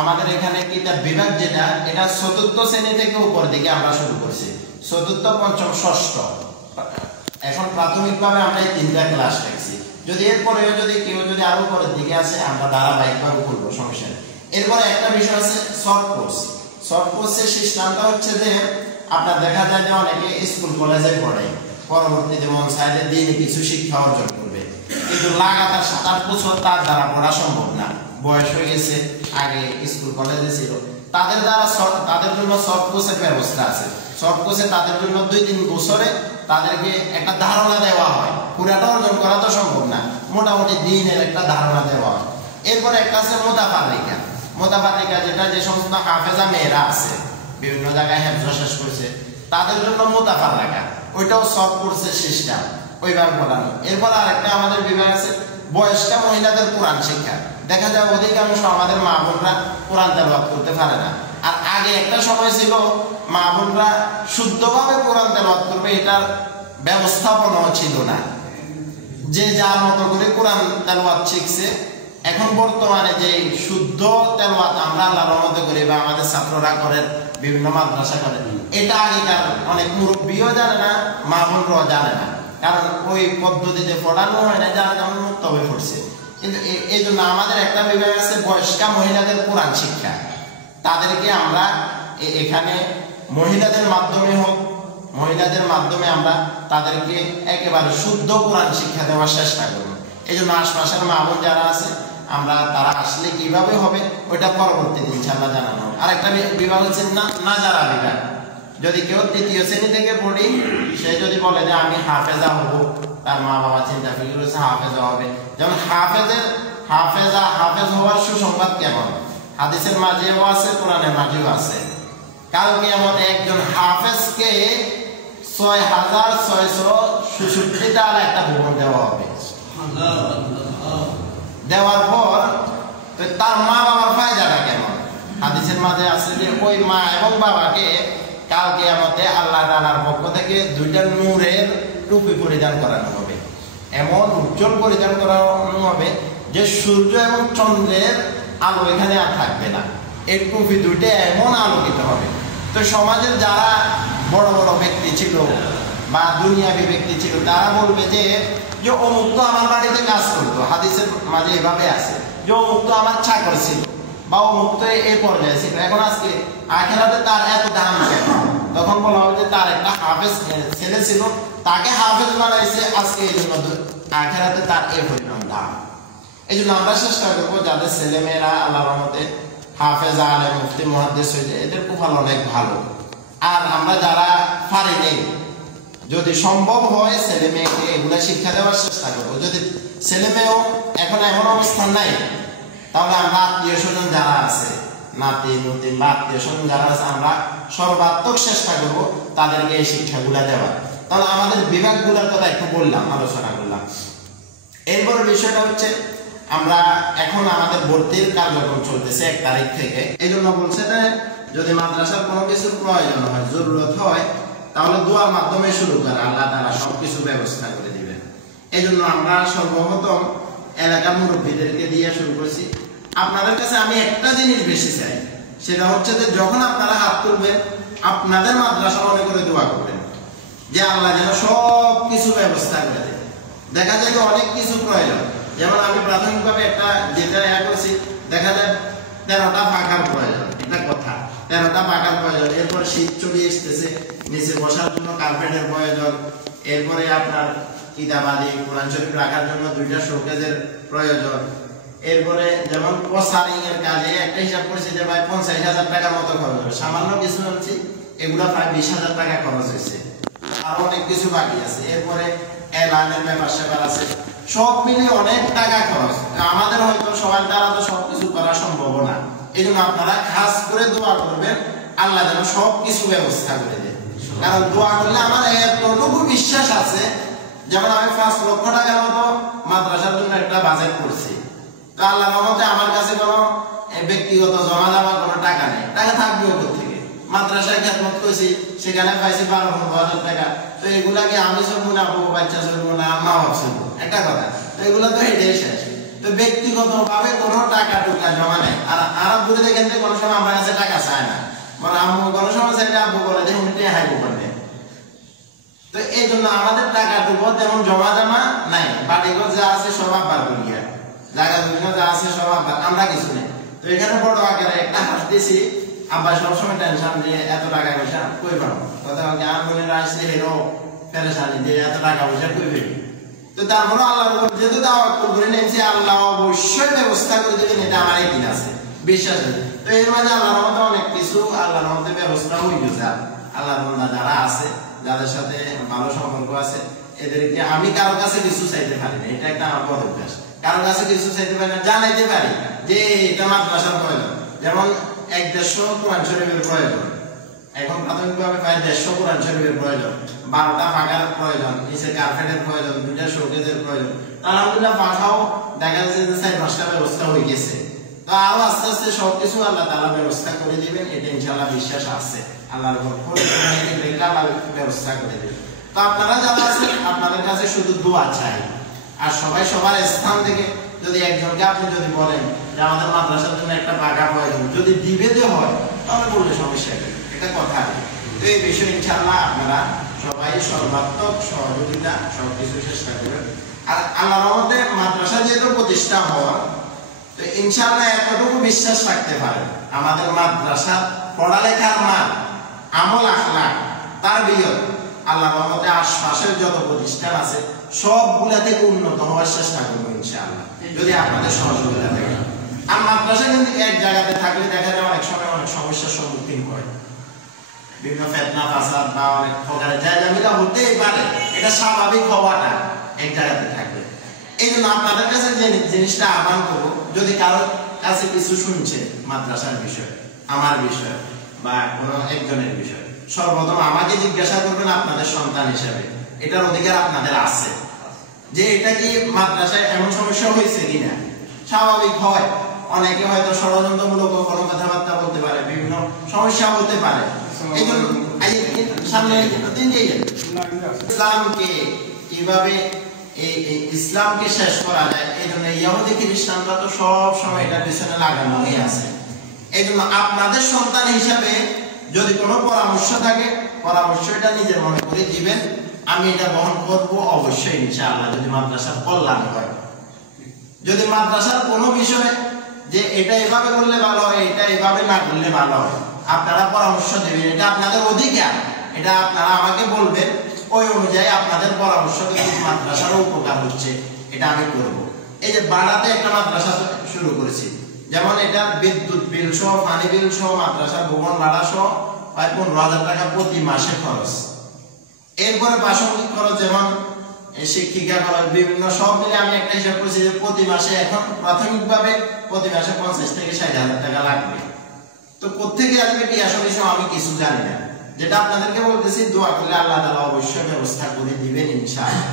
আমাদের এখানে কিতাব বিভাগ যেটা, এটা চতুর্থ শ্রেণী থেকে উপর দিকে আমরা শুরু করছি, চতুর্থ, পঞ্চম, ষষ্ঠ। এখন প্রাথমিকভাবে আমরা এই তিনটা ক্লাস রাখছি। যদি এরপরেও যদি কেউ যদি আরো উপরের দিকে আসে, আমরা ধারাবাহিকভাবে করবো, সমস্যা নেই। এরপরে একটা বিষয় আছে শর্ট কোর্স। শর্ট কোর্সের সিস্টেমটা হচ্ছে যে আপনার দেখা যায় যে অনেকে স্কুল কলেজে পড়ে, পরবর্তীতে মন চাইলে দিনে কিছু শিক্ষা অর্জন করবে, কিন্তু লাগাতার 7-8 বছর তার দ্বারা পড়া সম্ভব না, বয়স হয়ে গেছে, আগে স্কুল কলেজে ছিল, তাদের জন্য শর্ট কোর্সের ব্যবস্থা আছে। শর্ট কোর্সে তাদের জন্য 2-3 বছরে তাদেরকে একটা ধারণা দেওয়া হয়, পুরাটা অর্জন করা তো সম্ভব না, মোটামুটি দিনের একটা ধারণা দেওয়া হয়। এরপরে একটা আছে মুতাফাররিকা। মুতাফাররিকা যেটা যে সমস্ত হাফেজা মেয়েরা আছে, বিভিন্ন জায়গায় হেফজ শেষ করছে, তাদের জন্য মুতাফাররিকা, ওইটাও শর্ট কোর্সের সিস্টেম, ওইভাবে পড়ানো। এরপর আরেকটা আমাদের বিভাগ আছে বয়স্ক মহিলাদের কোরআন শিক্ষা। দেখা যায় অধিকাংশ আমাদের মা বোনরা কোরআন তেলাওয়াত করতে পারে না, আর আগে একটা সময় ছিল মা বোনরা শুদ্ধভাবে কোরআন তেলাওয়াত করবে, এটার ব্যবস্থাপনাও ছিল না, যে যার মতো করে কোরআন তেলাওয়াত শিখছে। এখন বর্তমানে যে শুদ্ধ তেলাওয়াত আমরা আল্লাহর রহমতে করি বা আমাদের ছাত্ররা করেন, বিভিন্ন মাদ্রাসা করেন, এটা আগেকার অনেক মুরব্বীও জানে না, মা বোনরাও জানে না, কারণ ওই পদ্ধতিতে পড়ানো হয় না, যারা যেমন মুক্ত হয়ে পড়ছে। কিন্তু এই জন্য আমাদের একটা বিভাগ আছে বয়স্ক মহিলাদের কোরআন শিক্ষা। তাদেরকে আমরা এখানে মহিলাদের মাধ্যমে হোক, মহিলাদের মাধ্যমে আমরা তাদেরকে একেবারে শুদ্ধ কোরআন শিক্ষা দেওয়ার চেষ্টা করব। এই জন্য আশপাশের মা বোন যারা আছে, আমরা তারা আসলে কিভাবে হবে ওইটা পরবর্তীতে ইনশাআল্লাহ জানানো হবে। আর একটা বিভাগ হচ্ছে নাজারা বিভাগ। যদি কেউ 3য় শ্রেণী থেকে পড়ি, সে যদি বলে যে আমি হাফেজা হব, তার মা বাবা চিন্তা ফিকির হচ্ছে হাফেজা হবে। যেমন হাফেজ হওয়ার সুসংবাদ কেমন, হাদিসের মাঝেও আছে, কোরআনের মাঝেও আছে। কাল কিয়ামতে একজন হাফেজকে 6666 টাকা একটা ভবন দেওয়া হবে। দেওয়ার পর তার মা বাবার ফায়দাটা কেমন, হাদিসের মাঝে আছে যে ওই মা এবং বাবাকে কাল কিয়ামতে আল্লাহ তাআলার পক্ষ থেকে 2টা নূরের টুপি পরিধান করানো হবে, এমন উজ্জ্বল পরিধান করানো হবে যে সূর্য এবং চন্দ্রের আলো এখানে আর থাকবে না। এই টুপি 2টা এমন আলোকিত হবে। তো সমাজের যারা বড় বড় ব্যক্তি ছিল বা দুনিয়াবী ব্যক্তি ছিল, তারা বলবে যে অমুক তো আমার বাড়িতে কাজ করতো, হাদিসের মাঝে এভাবে আছে যে অমুক তো আমার চাকর ছিল বা অমুক তো এই পর্যায়ে ছিল, এখন আজকে আখিরাতে তার এত দাম কেন? তখন বলা হবে যে তার একটা হাফেজ ছেলে ছিল, তাকে হাফেজ বানাইছে, আজকে এই জন্য আখিরাতে তার এই পরিমাণ দাম। এই জন্য আমরা চেষ্টা করবো যাদের ছেলে মেয়েরা আল্লাহর রহমতে হাফেজ, আলেম, মুফতি, মুহাদ্দিস হয়েছে, এদের কপাল অনেক ভালো। আর আমরা যারা পারিনি, যদি সম্ভব হয় ছেলে মেয়েকে এগুলা শিক্ষা দেওয়ার চেষ্টা করবো। যদি ছেলে মেয়েও এখন এমন অবস্থান নাই, তাহলে আমরা আত্মীয় স্বজন যারা আছে, নাতি নতিন বা আত্মীয় স্বজন যারা আছে, আমরা সর্বাত্মক চেষ্টা করবো তাদেরকে এই শিক্ষাগুলা দেওয়া। তাহলে আমাদের বিভাগগুলোর কথা একটু বললাম, আলোচনা করলাম। এরপর বিষয়টা হচ্ছে আমরা এখন আমাদের ভর্তির কার্যক্রম চলতেছে 1 তারিখ থেকে। এই জন্য বলছে যে যদি মাদ্রাসার কোনো কিছুর প্রয়োজন হয়, জরুরত হয়, তাহলে দোয়ার মাধ্যমে শুরু করে, আল্লাহ তাআলা সবকিছু ব্যবস্থা করে দিবেন। এই জন্য আমরা সর্বপ্রথম এলাকার মুরব্বীদেরকে দিয়ে শুরু করেছি। আপনাদের কাছে আমি একটা জিনিস বেশি চাই, সেটা হচ্ছে যে যখন আপনারা হাত তুলবেন, আপনাদের মাদ্রাসা মনে করে দোয়া করবেন যে আল্লাহ যেন সব কিছু ব্যবস্থা করে দেয়। দেখা যায় যে অনেক কিছু প্রয়োজন, যেমন আমি প্রাথমিকভাবে একটা যেটা করছি, দেখা যায় 13টা পাখার প্রয়োজন, এটা কথা, 13টা পাখার প্রয়োজন। এরপর শীত চলে আসতেছে, নিচে বসার জন্য কার্পেটের প্রয়োজন। এরপরে আপনার কিতাবাদি কোরআন শরীফ রাখার জন্য 2টা শোকেজের প্রয়োজন। এরপরে যেমন পোস্টারিং এর কাজে একটা হিসাব করেছি যে ভাই 50,000 টাকার মতো খরচ হবে, সামান্য কিছু আনছি, এগুলা প্রায় 20,000 টাকা খরচ হয়েছে, আর অনেক কিছু বাকি আছে। এরপরে এলানের ব্যাপার স্যাপার আছে, সব মিলিয়ে অনেক টাকা খরচ। আমাদের হয়তো সবার দ্বারা তো সবকিছু করা সম্ভব না। এই জন্য আপনারা খাস করে দোয়া করবেন আল্লাহ যেন সবকিছু ব্যবস্থা করে দেয়। কারণ দোয়া করলে আমার এতটুকু বিশ্বাস আছে, যেমন আমি 5 লক্ষ টাকার মতো মাদ্রাসার জন্য একটা বাজেট করছি, তো আল্লাহর রহমতে আমার কাছে কোনো ব্যক্তিগত জমা কোনো টাকা নেই, টাকা থাকবে ওপর থেকে। মাদ্রাসায় খেদমত করছি, সেখানে পাইছি 12-15,000 টাকা। তো এগুলাকে আমি চলবো না, বাচ্চা চলবো না, মা বাপ চলবো, একটা কথা। তো এগুলো তো এটাই শেষ। তো ব্যক্তিগতভাবে কোনো টাকা টুকা জমা নেই। আর আরব বুড়ি দেখেন যে কোনো সময় আমার কাছে টাকা চায় না, মানে আম্মু কোনো সময় চাইলে আব্বু বলে যে উনি হাইবো করবে। তো এই জন্য আমাদের টাকা টুকু তেমন জমা জমা নাই, বাড়িঘর যা আছে সব আব্বার করিয়া, জায়গা জমি যা আছে সব আব্বার, আমরা কিছু নেই। তো এখানে বড় আকারে একটা হাত দিয়েছি, আব্বা সবসময় টেনশন দিয়ে এত টাকা পয়সা কই পাবো, কথা আন্দোলনের আসছে হেরো পেরেশানি দিয়ে এত টাকা পয়সা কই পেবি। তো তারপরে আল্লাহর উপর যেহেতু দাওয়াত করে নিয়েছি, আল্লাহ অবশ্যই ব্যবস্থা করে দেবেন, এটা আমার একদিন আছে, বিশ্বাস আছে। তো এর মাঝে আল্লাহর মধ্যে অনেক কিছু আল্লাহর মধ্যে ব্যবস্থা হয়ে গেছে। আল্লাহর বান্দা যারা আছে, যাদের সাথে ভালো সম্পর্ক আছে, এদেরকে আমি কারো কাছে কিছু চাইতে পারি না, এটা একটা আমার বদ অভ্যাস। কারো কাছে কিছু চাইতে পারি না, জানাইতে পারি যে এটা মাদ্রাসার প্রয়োজন, যেমন 1-150 কোরআন শরীফের প্রয়োজন, এখন প্রাথমিকভাবে প্রায় 150 কোরআন শরীফের প্রয়োজন, 12টা পাখার প্রয়োজন, নিচে কার্পেটের প্রয়োজন, 2টা শোকেজের প্রয়োজন। আলহামদুলিল্লাহ পাখাও দেখা যাচ্ছে যে 4-5টা ব্যবস্থা হয়ে গেছে। তো আরো আস্তে আস্তে সবকিছু আল্লাহ তাআলা ব্যবস্থা করে দিবেন, এটা ইনশাআল্লাহ বিশ্বাস আছে। আল্লাহর উপর ব্যবস্থা করে দিবেন। তো আপনারা যারা আছেন, আপনাদের কাছে শুধু দোয়া চাই। আর সবাই সবার স্থান থেকে যদি একজনকে আপনি যদি বলেন যে আমাদের মাদ্রাসার জন্য একটা পাকা প্রয়োজন, যদি দিবে হয় তাহলে বললে সমস্যা নেই, এটা কথা। তো এই বিষয়ে ইনশাআল্লাহ আপনারা সবাই সর্বাত্মক সহযোগিতা সবকিছু চেষ্টা করবেন। আর আল্লাহর রহমতে মাদ্রাসা যেহেতু প্রতিষ্ঠা হওয়া, তো ইনশাআল্লাহ এতটুকু বিশ্বাস রাখতে পারেন আমাদের মাদ্রাসা পড়ালেখার মান, আমল আখলাক, তারবিয়ত আল্লাহর রহমতে আশপাশের যত প্রতিষ্ঠান আছে সবগুলা থেকে উন্নত হওয়ার চেষ্টা করবো ইনশাআল্লাহ, যদি আপনাদের সহযোগিতা থাকে। আর মাদ্রাসা কিন্তু এক জায়গাতে থাকলে দেখা যায় অনেক সময় অনেক সমস্যার সম্মুখীন হয়, বিভিন্ন ফিতনা ফাসাদ বা অনেক প্রকারের জায়গামিলা হতেই পারে, এটা স্বাভাবিক হওয়াটা এক জায়গাতে থাকবে। এই জন্য আপনাদের কাছে যে জিনিসটা আহ্বান করবো, যদি কারোর কাছে কিছু শুনছে মাদ্রাসার বিষয়, আমার বিষয় বা কোনো একজনের বিষয়, সর্বপ্রথম আমাকে জিজ্ঞাসা করবেন আপনাদের সন্তান হিসেবে, এটার অধিকার আপনাদের আছে যে এটা কি মাদ্রাসায় এমন সমস্যা হয়েছে কিনা। স্বাভাবিক হয়, অনেকে হয়তো ষড়যন্ত্রমূলক কোনো কথাবার্তা বলতে পারে, বিভিন্ন সমস্যা হতে পারে। এই জন্য সামনে ইসলামকে কিভাবে ইসলামকে শেষ করা যায়, এই জন্য ইহুদি খ্রিস্টানরা তো সব সময় এটা পেছনে লাগানো হয়ে আছে। এই জন্য আপনাদের সন্তান হিসাবে যদি কোনো পরামর্শ থাকে, পরামর্শ এটা নিজের মনে করে দিবেন, আমি এটা গ্রহণ করবো অবশ্যই ইনশাআল্লাহ, যদি মাদ্রাসার কল্যাণ হয়। যদি মাদ্রাসার কোনো বিষয় যে এটা এভাবে করলে ভালো হয়, এটা এভাবে না করলে ভালো হয়, আপনারা পরামর্শ দেবেন, এটা আপনাদের অধিকার, এটা আপনারা আমাকে বলবেন, ওই অনুযায়ী আপনাদের পরামর্শ কিন্তু মাদ্রাসারও উপকার হচ্ছে, এটা আমি করব। এই যে বাড়াতে একটা মাদ্রাসা শুরু করেছি, যেমন এটা বিদ্যুৎ বিল সহ, পানি বিল সহ, মাদ্রাসার ভবন ভাড়া সহ প্রায় 15,000 টাকা প্রতি মাসে খরচ। এরপরে প্রাসঙ্গিক খরচ যেমন শিক্ষিকা খরচ, বিভিন্ন সব মিলে আমি একটা হিসাব করেছি যে প্রতি মাসে এখন প্রাথমিকভাবে প্রতি মাসে 50 থেকে 60,000 টাকা লাগবে। তো কোত্থেকে আসবে কি আসলে আমি কিছু জানি না, যেটা আপনাদেরকে বলতেছি, দোয়া করলে আল্লাহ তাআলা অবশ্যই ব্যবস্থা করে দিবেন ইনশাআল্লাহ।